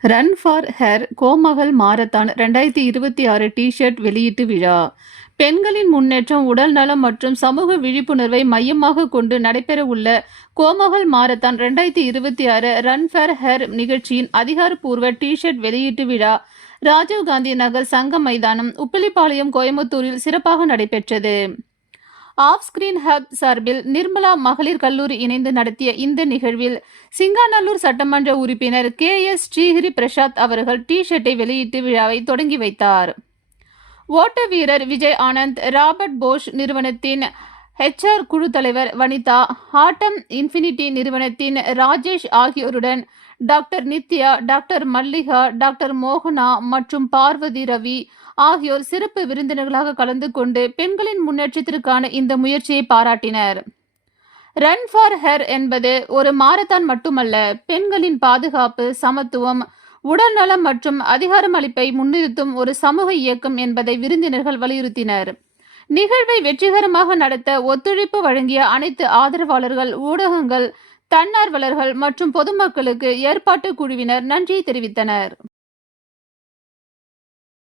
Run for her கோமகள் marathon 2026 T shirt வெளியீட்டு விழா. பெண்களின் முன்னேற்றம், உடல் நலம் மற்றும் சமூக விழிப்புணர்வை மையமாக கொண்டு நடைபெறவுள்ள கோமகள் மாரத்தான் 2026 ரன் ஃபார் ஹெர் நிகழ்ச்சியின் அதிகாரப்பூர்வ டி-ஷர்ட் வெளியீட்டு விழா ராஜீவ்காந்தி நகர் சங்க மைதானம், உப்பிலிபாளையம், கோயம்புத்தூரில் சிறப்பாக நடைபெற்றது. ஆஃப் ஸ்கிரீன் ஹப் சார்பில் நிர்மலா மகளிர் கல்லூரி இணைந்து நடத்திய இந்த நிகழ்வில் சிங்காநல்லூர் சட்டமன்ற உறுப்பினர் KS ஸ்ரீஹரி பிரசாத் அவர்கள் டி-ஷர்ட்டை வெளியிட்டு விழாவை தொடங்கி வைத்தார். ஓட்ட வீரர் விஜய் ஆனந்த், ராபர்ட் போஷ் நிறுவனத்தின் HR குழு தலைவர் வனிதா, ஆட்டம் இன்ஃபினிட்டி நிறுவனத்தின் ராஜேஷ் ஆகியோருடன் doctor Nithya, doctor Mallika, doctor மோகனா மற்றும் பார்வதி ரவி ஆகியோர் சிறப்பு விருந்தினர்களாக கலந்து கொண்டு பெண்களின் முன்னேற்றத்திற்கான இந்த முயற்சியை பாராட்டினர். ரன் ஃபார் ஹெர் என்பது ஒரு மாரத்தான் மட்டுமல்ல, பெண்களின் பாதுகாப்பு, சமத்துவம், உடல்நலம் மற்றும் அதிகாரமளிப்பை முன்னிறுத்தும் ஒரு சமூக இயக்கம் என்பதை விருந்தினர்கள் வலியுறுத்தினர். நிகழ்வை வெற்றிகரமாக நடத்த ஒத்துழைப்பு வழங்கிய அனைத்து ஆதரவாளர்கள், ஊடகங்கள், தன்னார்வலர்கள் மற்றும் பொதுமக்களுக்கு ஏற்பாட்டு குழுவினர் நன்றி தெரிவித்தனர்.